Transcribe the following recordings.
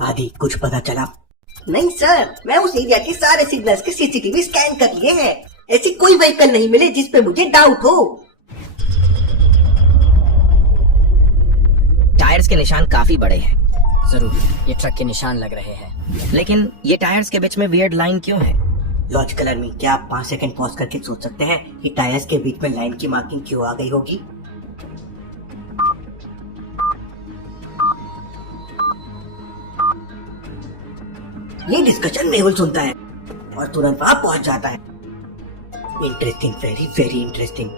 आदि कुछ पता चला? नहीं सर, मैं उस एरिया के सारे सिग्नल्स के सीसीटीवी स्कैन कर लिए हैं। ऐसी कोई व्हीकल नहीं मिले जिस पे मुझे डाउट हो। टायर्स के निशान काफी बड़े हैं। जरूर ये ट्रक के निशान लग रहे हैं, लेकिन ये टायर्स के बीच में वियर्ड लाइन क्यों है? लॉजिकल आर्मी, क्या आप 5 सेकंड पॉज करके सोच सकते हैं कि टायर्स के बीच में लाइन की मार्किंग क्यों आ गई होगी? ये डिस्कशन मेहुल सुनता है और तुरंत वहां पहुंच जाता है। Interesting, very very interesting.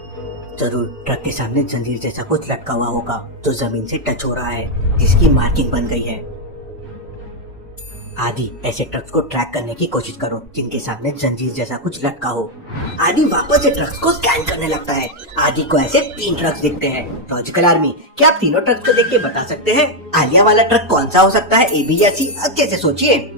जरूर ट्रक के सामने जंजीर जैसा कुछ लटका हुआ होगा जो जमीन से टच हो रहा है, जिसकी मार्किंग बन गई है। आदि, ऐसे ट्रक्स को ट्रैक करने की कोशिश करो जिनके सामने जंजीर जैसा कुछ लटका हो। आदि वापस से ट्रक्स को स्कैन करने लगता है। आदि को ऐसे 3 ट्रक्स दिखते हैं। लॉजिकल आर्मी, क्या आप तीनों ट्रक्स को देख के बता सकते हैं आलिया वाला ट्रक कौन सा हो सकता है, ए, बी या सी? अच्छे से सोचिए।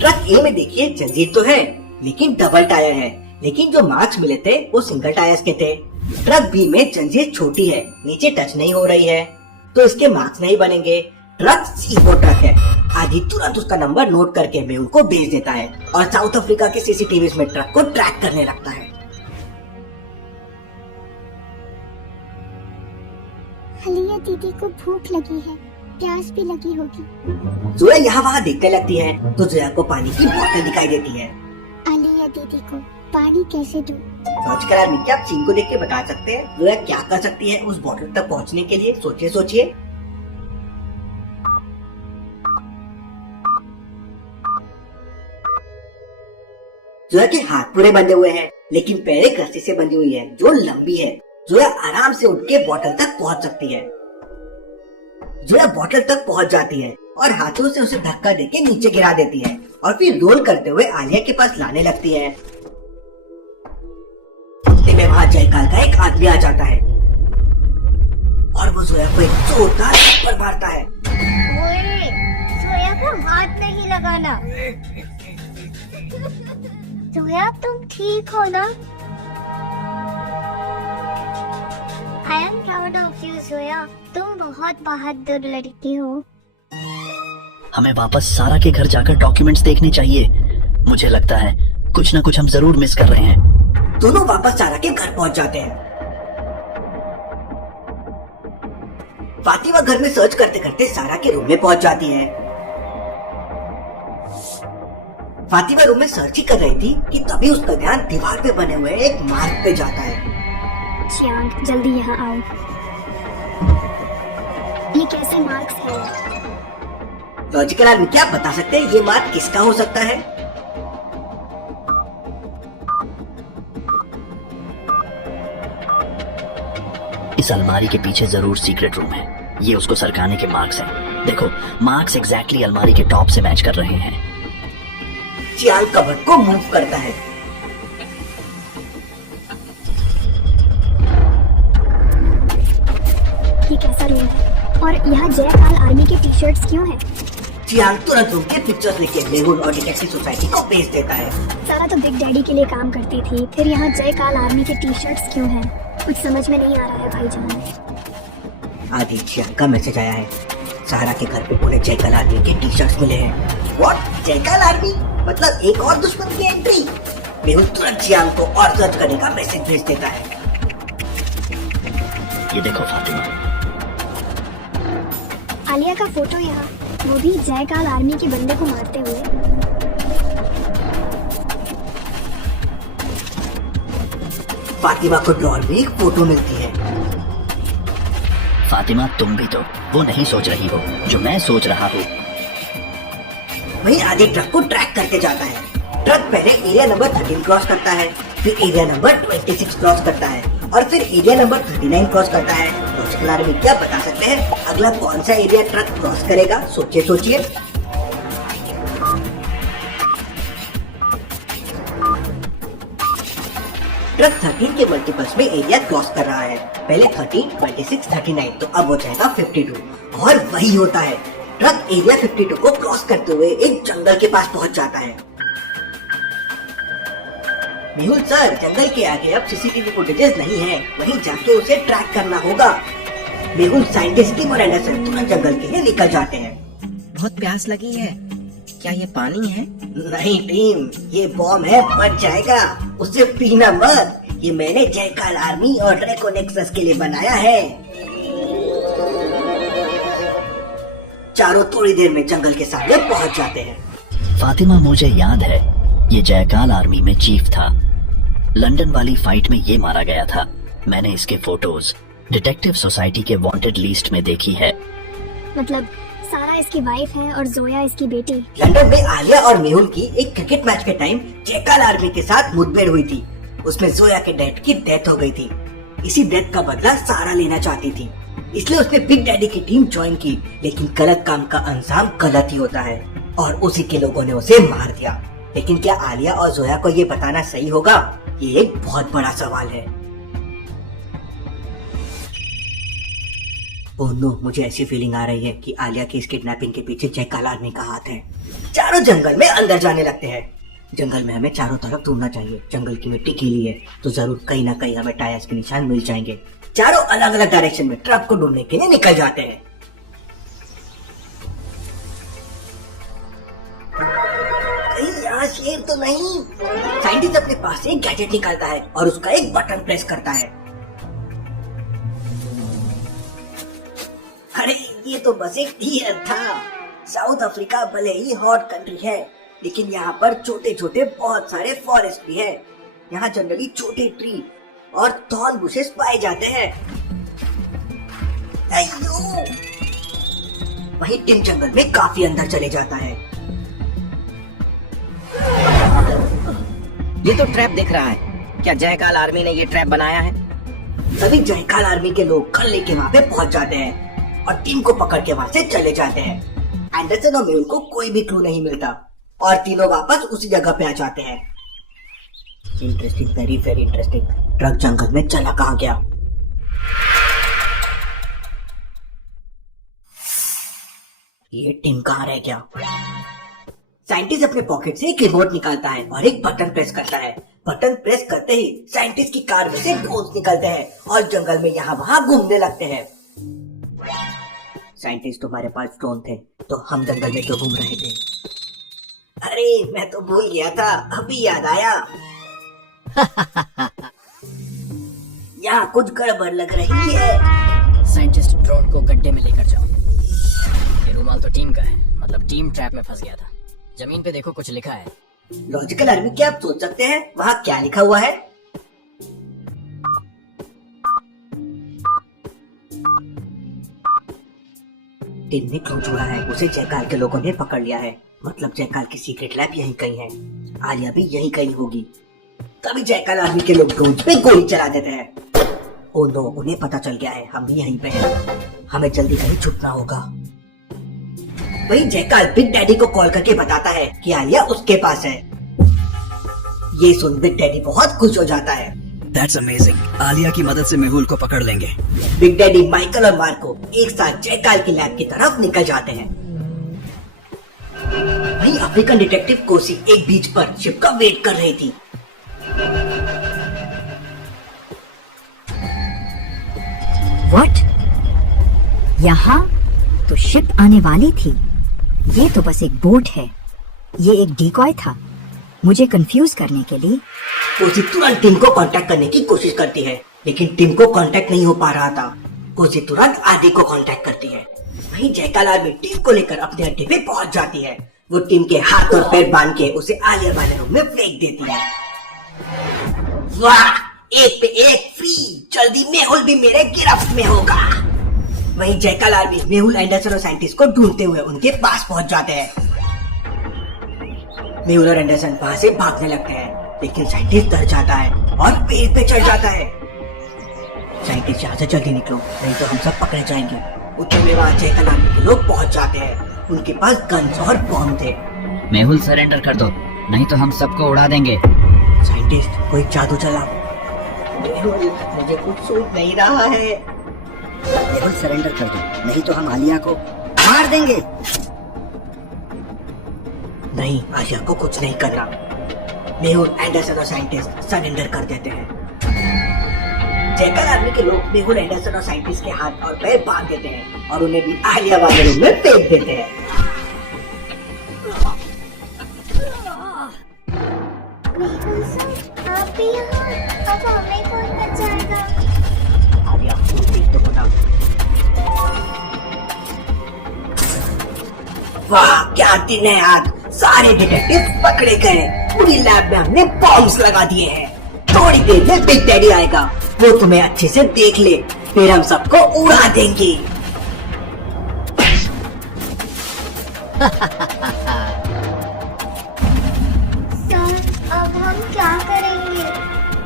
ट्रक ए में देखिए जंजीर तो है लेकिन डबल टायर है, लेकिन जो मार्क्स मिले थे वो सिंगल टायर्स के थे। ट्रक बी में जंजीर छोटी है, नीचे टच नहीं हो रही है, तो इसके मार्क्स नहीं बनेंगे। ट्रक सी वो ट्रक है। आदि तुरंत उसका नंबर नोट करके मेहुल को भेज देता है और साउथ अफ्रीका के सीसीटीवी में ट्रक को ट्रैक करने लगता है। आलिया दीदी को भूख लगी है, प्यास भी लगी होगी। जोया यहाँ वहाँ देखने लगती है तो जोया को पानी की बोतल दिखाई देती है। आलिया दीदी को पानी कैसे दूं? लॉजिकल आर्मी, क्या आप सीन को देख के बता सकते हैं जोया क्या कर सकती है उस बोतल तक पहुँचने के लिए? सोचिए सोचिए। जोया के हाथ पूरे बंधे हुए हैं लेकिन पैर एक रस्सी से बंधी हुई है जो लंबी है। जोया आराम से उठ के बोतल तक पहुँच सकती है। जोया बोतल तक पहुँच जाती है और हाथों से उसे धक्का देके नीचे गिरा देती है और फिर रोल करते हुए आलिया के पास लाने लगती है। इतने में वहाँ जयकाल का एक आदमी आ जाता है और वो जोया को एक जोरदार थप्पड़ मारता है। ओए, जोया को हाथ नहीं लगाना। जोया, तुम ठीक हो ना? I am proud of you, Zoya. तुम बहुत बहादुर लड़की हो। हमें वापस सारा के घर जाकर डॉक्यूमेंट्स देखने चाहिए। मुझे लगता है कुछ न कुछ हम जरूर मिस कर रहे हैं। दोनों वापस सारा के घर पहुंच जाते हैं। फातिमा घर में सर्च करते करते सारा के रूम में पहुंच जाती है। फातिमा रूम में सर्च ही कर रही थी कि तभी उसका ध्यान दीवार पे बने हुए एक मार्क पे जाता है। चियांग, जल्दी यहाँ आओ। ये कैसे मार्क्स है? लॉजिकल आर्मी, क्या आप बता सकते हैं ये मार्क किसका हो सकता है? इस अलमारी के पीछे जरूर सीक्रेट रूम है। ये उसको सरकाने के मार्क्स हैं। देखो, मार्क्स एग्जैक्टली अलमारी के टॉप से मैच कर रहे हैं। चियांग कबर्ड को मूव करता है। ये कैसा रूम है? और यहाँ जयकाल आर्मी के टी-शर्ट्स क्यों हैं? चियांग तुरंत रूम के पिक्चर्स लेके मेहुल और डिटेक्टिव सोसाइटी को भेज देता है। सारा तो बिग डैडी के लिए काम करती थी, फिर यहाँ जयकाल आर्मी के टी-शर्ट्स क्यों हैं? कुछ समझ में नहीं आ रहा है भाईजान। आदि, चियांग का मैसेज आया है। सारा के घर पे उन्हें जयकाल आर्मी के टी-शर्ट्स मिले हैं। व्हाट? जयकाल आर्मी? मतलब एक और दुश्मन की एंट्री? मेहुल तुरंत चियांग को और सर्च करने का मैसेज भेज देता है। ये देखो फातिमा, आलिया का फोटो यहाँ, वो भी जयकाल आर्मी के बंदे को मारते हुए। फातिमा को ड्रॉर में एक फोटो मिलती है। फातिमा, तुम भी तो वो नहीं सोच रही हो जो मैं सोच रहा हूँ। वहीं आदि ट्रक को ट्रैक करके जाता है। ट्रक पहले एरिया नंबर 13 क्रॉस करता है, फिर एरिया नंबर 26 क्रॉस करता है और फिर एरिया नंबर 39 क्रॉस करता है। लॉजिकल आर्मी, क्या बता सकते हैं अगला कौन सा एरिया ट्रक क्रॉस करेगा? सोचिए सोचिए। ट्रक 13 के मल्टीपल्स में एरिया क्रॉस कर रहा है। पहले 13, 26, 39, तो अब हो जाएगा 52 और वही होता है। ट्रक एरिया 52 को क्रॉस करते हुए एक जंगल के पास पहुंच जाता है। मेहुल सर, जंगल के आगे अब सीसीटीवी फुटेजेस नहीं है, वहीं जाके उसे ट्रैक करना होगा। मेहुल, साइंटिस्ट टीम और एंडरसन तुरंत जंगल के लिए निकल जाते हैं। बहुत प्यास लगी है, क्या ये पानी है? नहीं टीम, ये बॉम्ब है, बच जाएगा, उसे पीना मत। ये मैंने जयकाल आर्मी और ड्रैको नेक्सस के लिए बनाया है। चारों थोड़ी देर में जंगल के सामने पहुंच जाते हैं। फातिमा, मुझे याद है ये जयकाल आर्मी में चीफ था। लंदन वाली फाइट में ये मारा गया था। मैंने इसके फोटोज डिटेक्टिव सोसाइटी के वांटेड लिस्ट में देखी है। मतलब सारा इसकी वाइफ है और जोया इसकी बेटी। लंदन में आलिया और मेहुल की एक क्रिकेट मैच के टाइम जयकाल आर्मी के साथ मुठभेड़ हुई थी। उसमें जोया के डैड की डेथ हो गई थी। इसी डेथ का बदला सारा लेना चाहती थी, इसलिए उसने बिग डैडी की टीम ज्वाइन की। लेकिन गलत काम का अंजाम गलत ही होता है और उसी के लोगों ने उसे मार दिया। लेकिन क्या आलिया और जोया को ये बताना सही होगा? ये एक बहुत बड़ा सवाल है। ओह नो, मुझे ऐसी फीलिंग आ रही है कि आलिया की इस किडनैपिंग के पीछे जयकाल आर्मी का हाथ है। चारों जंगल में अंदर जाने लगते हैं। जंगल में हमें चारों तरफ ढूंढना चाहिए। जंगल की मिट्टी गीली है तो जरूर कहीं ना कहीं हमें टायर्स के निशान मिल जाएंगे। चारों अलग अलग डायरेक्शन में ट्रक को ढूंढने के लिए निकल जाते हैं। कहीं यहाँ शेर तो नहीं? साइंटिस्ट अपने पास से एक गैजेट निकालता है और उसका एक बटन प्रेस करता है। अरे ये तो बस एक डियर था। साउथ अफ्रीका भले ही हॉट कंट्री है, लेकिन यहाँ पर छोटे छोटे बहुत सारे फॉरेस्ट भी है। यहाँ जनरली छोटे ट्री और थॉर्न बुशेस पाए जाते हैं। अयो! वहीं टिम जंगल में काफी अंदर चले जाता है। ये तो ट्रैप दिख रहा है। क्या जयकाल आर्मी ने ये ट्रैप बनाया है? तभी जयकाल आर्मी के लोग खल लेके वहाँ पे पहुंच जाते हैं और टीम को पकड़ के वहाँ से चले जाते हैं। एंडरसन और मेहुल को कोई भी क्लू नहीं मिलता और तीनों वापस उसी जगह पे आ जाते हैं। Interesting, very very interesting. Truck जंगल में चला कहाँ गया? ये टीम कहाँ रह गया? साइंटिस्ट अपने पॉकेट से एक रिमोट निकालता है और एक बटन प्रेस करता है। बटन प्रेस करते ही साइंटिस्ट की कार में से ड्रोन्स निकलते हैं और जंगल में यहाँ वहाँ घूमने लगते हैं। साइंटिस्ट, तुम्हारे पास ड्रोन थे तो हम जंगल में क्यों घूम रहे थे? अरे मैं तो भूल गया था, अभी याद आया। यहाँ कुछ गड़बड़ लग रही है। साइंटिस्ट, ड्रोन को गड्ढे में लेकर जाओ। ये रुमाल तो टीम का है, मतलब टीम ट्रैप में फंस गया था। जमीन पे देखो, कुछ लिखा है। लॉजिकल आर्मी, क्या आप सोच सकते हैं वहाँ क्या लिखा हुआ है? टीम ने क्लू छोड़ा है, उसे जयकाल के लोगों ने पकड़ लिया है। मतलब जयकाल की सीक्रेट लैब यहीं कहीं है। आलिया भी यहीं कहीं होगी। तभी जयकाल आर्मी के लोग ड्रोन पे गोली चला देते हैं। ओ नो, उन्हें पता चल गया है हम भी यहीं पे हैं। हमें जल्दी कहीं छुपना होगा। वही जयकाल बिग डैडी को कॉल करके बताता है कि आलिया उसके पास है। ये सुन बिग डैडी बहुत खुश हो जाता है। That's amazing. आलिया की मदद से मेहुल को पकड़ लेंगे। बिग डैडी माइकल और मार्को एक साथ जयकाल की लैब की तरफ निकल जाते हैं। वहीं अफ्रीकन डिटेक्टिव कोसी एक बीच पर शिप का वेट कर रही थी। व्हाट? यहाँ तो शिप आने वाली थी। ये तो बस एक बोट है। ये एक डिकॉय था, मुझे कंफ्यूज करने के लिए। कोसी तुरंत टीम को कांटेक्ट करने की कोशिश करती है, लेकिन टीम को कांटेक्ट नहीं हो पा रहा था। कोसी तुरंत आदि को कांटेक्ट करती है। वहीं जयकाल आर्मी टीम को लेकर अपने अड्डे पे पहुंच जाती है। वो टीम के हाथ और पैर बांध के उसे आलिया वाले रूम में फेंक देती है। वाह, एक पे एक फ्री। जल्दी मेहुल भी मेरे गिरफ्त में होगा। वहीं जयकाल आर्मी मेहुल, एंडरसन और साइंटिस्ट को ढूंढते हुए उनके पास पहुंच जाते हैं। मेहुल और एंडरसन वहां से भागने लगते हैं, लेकिन साइंटिस्ट डर जाता है और पेड़ पे चढ़ जाता है। साइंटिस्ट, यहाँ से जल्दी निकलो, नहीं तो हम सब पकड़े जाएंगे। उतने में वहाँ जयकाल आर्मी के लोग पहुंच जाते हैं। उनके पास गन्स और बॉम्ब थे। मेहुल, सरेंडर कर दो, नहीं तो हम सबको उड़ा देंगे। साइंटिस्ट, कोई जादू चलाओ। मेहुल, मुझे कुछ सूझ नहीं रहा है। मेहुल, सरेंडर कर दो, नहीं तो हम आलिया को मार देंगे। नहीं, आलिया को कुछ नहीं करना। मेहुल, एंडरसन और साइंटिस्ट सरेंडर कर देते हैं। जयकाल आर्मी के लोग मेहुल, एंडरसन और साइंटिस्ट के हाथ और पैर बांध देते हैं और उन्हें भी आलिया वाले रूम में फेंक देते हैं। मेहुल सर, आप भी यहाँ? अब हमें कौन बचाएगा? आलिया, तुम ठीक तो बताओ। वाह, क्या दिन है आज। सारे डिटेक्टिव पकड़े गए। पूरी लैब में हमने बॉम्ब्स लगा दिए हैं। थोड़ी देर में बिग डैडी आएगा, वो तुम्हें अच्छे से देख ले, फिर हम सबको उड़ा देंगे। सर, अब हम क्या करेंगे?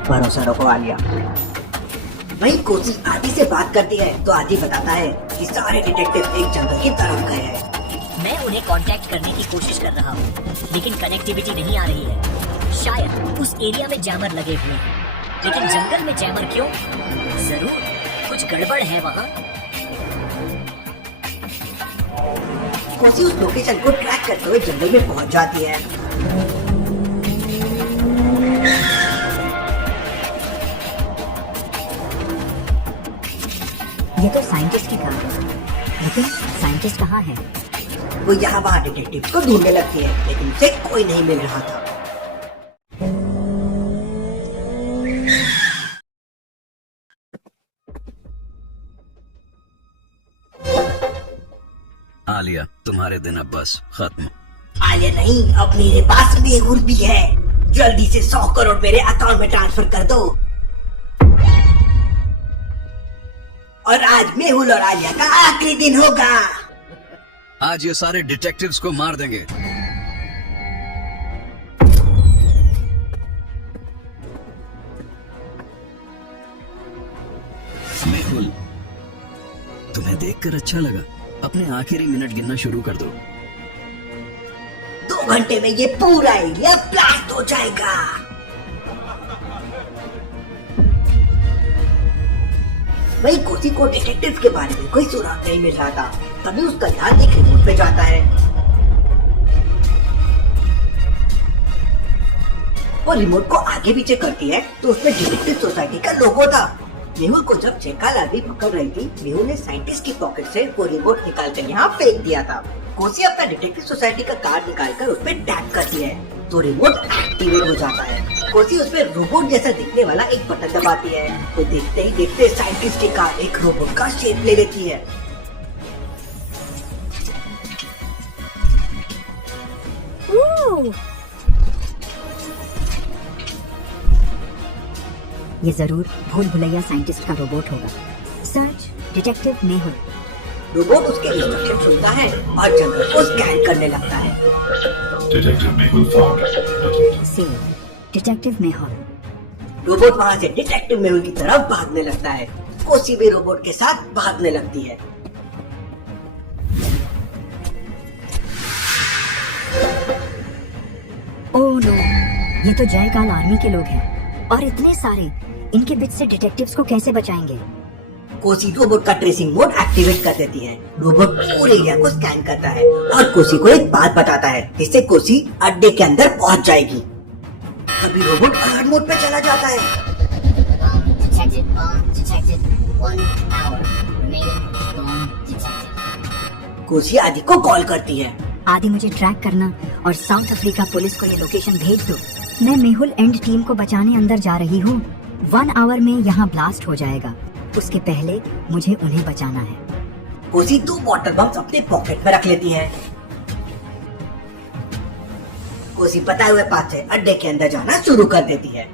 भरोसा रखो आलिया। वही कोसी आदि से बात करती है तो आदि बताता है कि सारे डिटेक्टिव एक जंगल की तरफ गए हैं। मैं उन्हें कांटेक्ट करने की कोशिश कर रहा हूँ, लेकिन कनेक्टिविटी नहीं आ रही है। शायद उस एरिया में जैमर लगे हुए हैं, लेकिन जंगल में जैमर क्यों? जरूर कुछ गड़बड़ है वहाँ। कोसी उस लोकेशन को ट्रैक करते हुए जंगल में पहुंच जाती है। ये तो साइंटिस्ट की कार है, लेकिन साइंटिस्ट कहाँ है? वो यहाँ वहाँ डिटेक्टिव को ढूंढने लगती है, लेकिन उसे कोई नहीं मिल रहा था। आलिया, तुम्हारे दिन अब बस खत्म। आलिया नहीं, अब मेरे पास मेहुल भी है। जल्दी से 100 करोड़ मेरे अकाउंट में ट्रांसफर कर दो। और आज मेहुल और आलिया का आखिरी दिन होगा। आज ये सारे डिटेक्टिव्स को मार देंगे। मेहुल, तुम्हें देखकर अच्छा लगा। अपने आखिरी मिनट गिनना शुरू कर दो। 2 घंटे में ये पूरा एरिया ब्लास्ट हो जाएगा। वही कोसी को डिटेक्टिव के बारे में कोई सुराग नहीं मिल रहा था। तभी उसका ध्यान एक रिमोट पे जाता है। वो रिमोट को आगे पीछे करती है तो उसमें डिटेक्टिव सोसाइटी का लोगो था। मेहुल को जब जयकाल आर्मी पकड़ रही थी, मेहुल ने साइंटिस्ट की पॉकेट से वो रिमोट निकालकर यहाँ फेंक दिया था। कोसी अपना डिटेक्टिव सोसाइटी का कार्ड निकालकर उसपे टैप करती है तो रिमोट एक्टिवेट हो जाता है। कोसी उसमें रोबोट जैसा दिखने वाला एक बटन दबाती है तो देखते ही देखते साइंटिस्ट की कार एक रोबोट का शेप ले लेती है। ये जरूर भूल भुलैया साइंटिस्ट का रोबोट होगा। Search detective Mehul. रोबोट उसके इंस्ट्रक्शन सुनता है और जंगल को स्कैन करने लगता है। Detective Mehul found. Save detective Mehul. Robot वहाँ से डिटेक्टिव मेहुल की तरफ भागने लगता है। कोसी भी रोबोट के साथ भागने लगती है। ओह नो, ये तो जयकाल आर्मी के लोग हैं और इतने सारे। इनके बीच से डिटेक्टिव्स को कैसे बचाएंगे? कोसी रोबोट का ट्रेसिंग मोड एक्टिवेट कर देती है। रोबोट पूरे एरिया को स्कैन करता है और कोसी को एक बात बताता है जिससे कोसी अड्डे के अंदर पहुंच जाएगी। तभी रोबोट अलर्ट मोड पे चला जाता है। कोसी आदि को कॉल करती है। आदि, मुझे ट्रैक करना और साउथ अफ्रीका पुलिस को ये लोकेशन भेज दो। मैं मेहुल एंड टीम को बचाने अंदर जा रही हूँ। 1 आवर में यहाँ ब्लास्ट हो जाएगा। उसके पहले मुझे उन्हें बचाना है। कोसी 2 वाटर बम्स अपने पॉकेट में रख लेती है। कोसी बताए हुए पाथ से अड्डे के अंदर जाना शुरू कर देती है।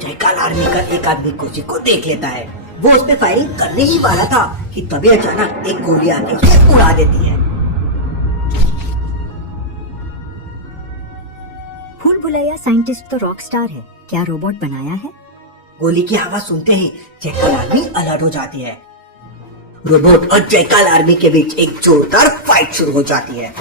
जयकाल आर्मी का एक आदमी कोसी को देख लेता है। वो उस पे फायरिंग करने ही वाला था कि तभी अचानक एक गोली आके उसे उड़ा देती है। भूल भुलैया साइंटिस्ट तो रॉक स्टार है, क्या रोबोट बनाया है? गोली की आवाज सुनते ही जयकाल आर्मी अलर्ट हो जाती है। रोबोट और जयकाल आर्मी के बीच एक जोरदार फाइट शुरू हो जाती है।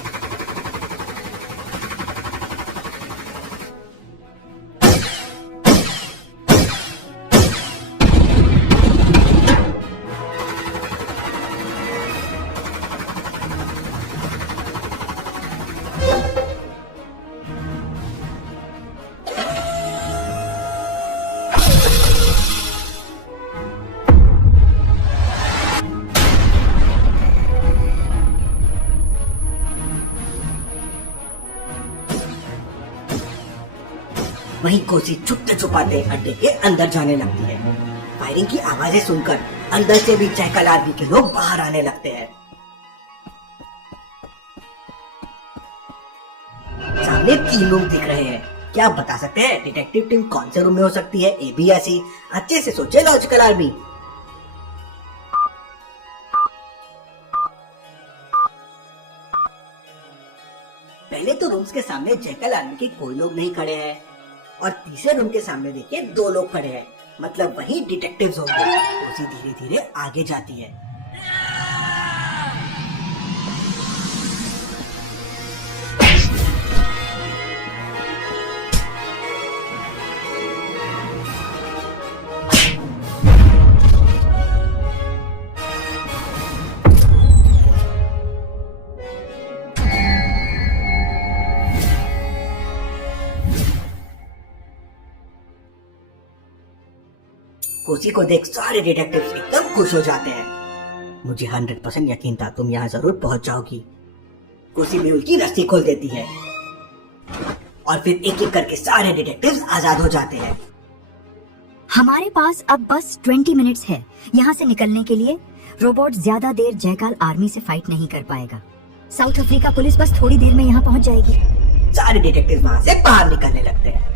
वहीं कोसी छुपते छुपाते अड्डे के अंदर जाने लगती है। फायरिंग की आवाजें सुनकर अंदर से भी जयकाल आर्मी के लोग बाहर आने लगते हैं। सामने 3 रूम दिख रहे हैं। क्या आप बता सकते हैं डिटेक्टिव टीम कौन से रूम में हो सकती है? ए बी या सी? अच्छे से सोचे लॉजिकल आर्मी। पहले तो रूम्स के सामने जयकाल आर्मी के कोई लोग नहीं खड़े हैं और तीसरे रूम के सामने देखिए 2 लोग खड़े हैं, मतलब वही डिटेक्टिव्स होंगे। उसी धीरे धीरे आगे जाती है। कोसी को देख सारे डिटेक्टिव्स एकदम खुश हो जाते हैं। मुझे 100% यकीन था तुम यहाँ जरूर पहुंच जाओगी। कोसी मेहुल की रस्सी खोल देती है और फिर एक एक करके सारे डिटेक्टिव्स आजाद हो जाते हैं। हमारे पास अब बस 20 मिनट्स है यहाँ से निकलने के लिए। रोबोट ज्यादा देर जयकाल आर्मी से फाइट नहीं कर पाएगा। साउथ अफ्रीका पुलिस बस थोड़ी देर में यहाँ पहुँच जाएगी। सारे डिटेक्टिव्स वहाँ से बाहर निकलने लगते हैं।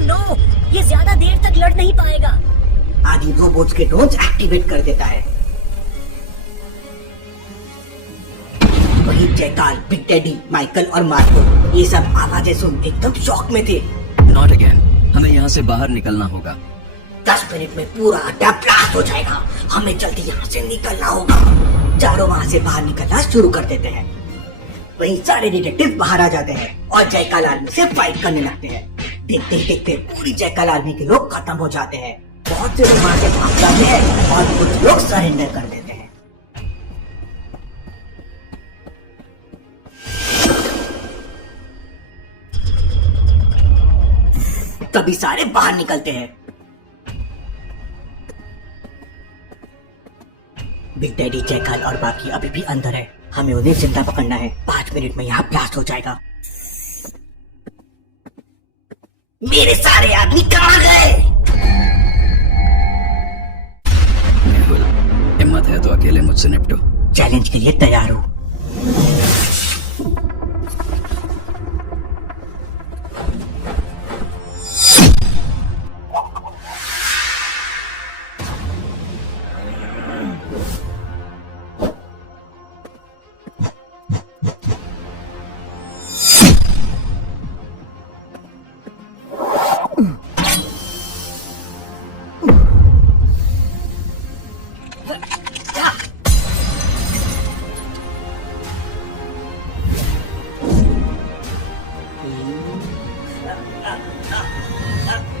नो, ये ज्यादा देर तक लड़ नहीं पाएगा। आदि रोबोट्स के ड्रोन्स एक्टिवेट कर देता है। वही जयकाल, बिग डैडी, माइकल और मार्को ये सब आवाजें सुन एकदम शॉक में थे। नॉट अगेन, हमें यहाँ से बाहर निकलना होगा। 10 मिनट में पूरा अड्डा ब्लास्ट हो जाएगा। हमें जल्दी यहाँ से निकलना होगा। चारों वहाँ से बाहर निकलना शुरू कर देते हैं। वहीं सारे डिटेक्टिव बाहर आ जाते हैं और जयकाल आर्मी से फाइट करने लगते हैं। देखते ही देखते पूरी जयकाल आर्मी के लोग खत्म हो जाते हैं। बहुत से लोग वहाँ से भाग जाते हैं और कुछ लोग सरेंडर कर देते हैं। तभी सारे बाहर निकलते हैं। बिग डैडी, जयकाल और बाकी अभी भी अंदर है। हमें उन्हें जिंदा पकड़ना है। 5 मिनट में यहाँ ब्लास्ट हो जाएगा। मेरे सारे आदमी कहाँ गए? मेहुल, हिम्मत है तो अकेले मुझसे निपटो। चैलेंज के लिए तैयार हो।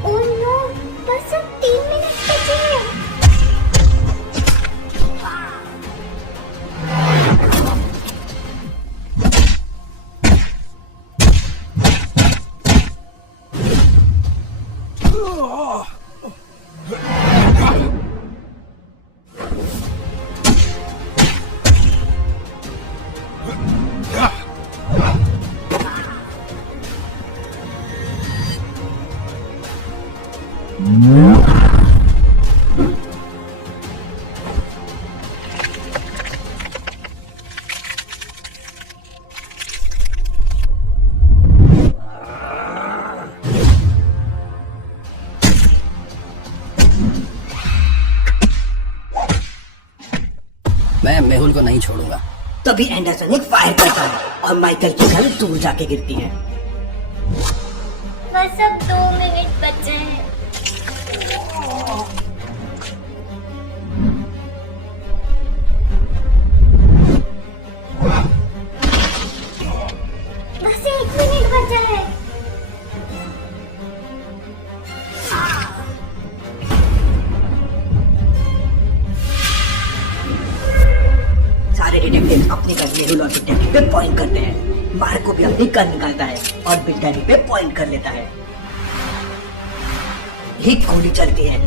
ओह नो, बस अब 3 मिनट बचे हैं। मैं मेहुल को नहीं छोड़ूंगा। तभी एंडरसन एक फायर करता है और माइकल की घर दूर जाके गिरती है। बस अब 2 मिनट बचे हैं। बस 1 मिनट बचा है। सारे डिटेक्टिव अपनी गन मेहुल और बिग डैडी पे पॉइंट करते हैं। मार्को भी अपनी गन निकालता है और बिग डैडी पे पॉइंट कर लेता है। एक गोली चलती है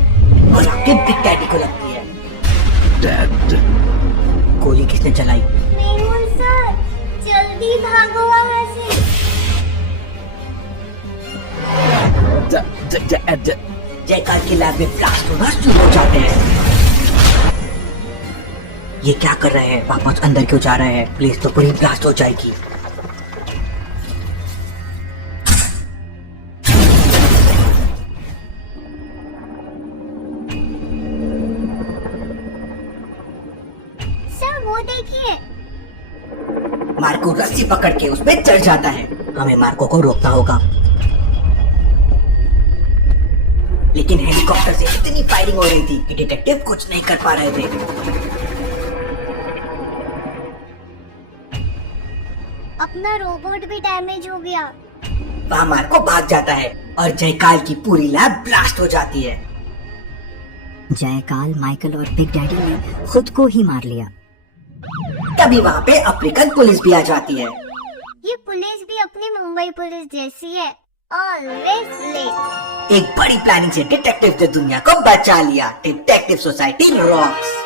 और आके बिग डैडी को लगती है। डैड, गोली किसने चलाई? मेहुल सर, जल्दी भागो वहाँ से। डैड, जयकाल के लैब में ब्लास्ट होना शुरू हो जाते हैं। ये क्या कर रहे हैं? वापस अंदर क्यों जा रहे हैं? प्लेस तो पूरी ब्लास्ट हो जाएगी। सर वो देखिए। मार्को रस्सी पकड़ के उसमें चढ़ जाता है। हमें मार्को को रोकना होगा, लेकिन हेलीकॉप्टर से इतनी फायरिंग हो रही थी कि डिटेक्टिव कुछ नहीं कर पा रहे थे। अपना रोबोट भी डैमेज हो गया। वहाँ मार्को भाग जाता है और जयकाल की पूरी लैब ब्लास्ट हो जाती है। जयकाल, माइकल और बिग डैडी ने खुद को ही मार लिया। तभी वहाँ पे अफ्रीकन पुलिस भी आ जाती है। ये पुलिस भी अपनी मुंबई पुलिस जैसी है, ऑलवेज लेट। एक बड़ी प्लानिंग से डिटेक्टिव ने दुनिया को बचा लिया। Detective society rocks.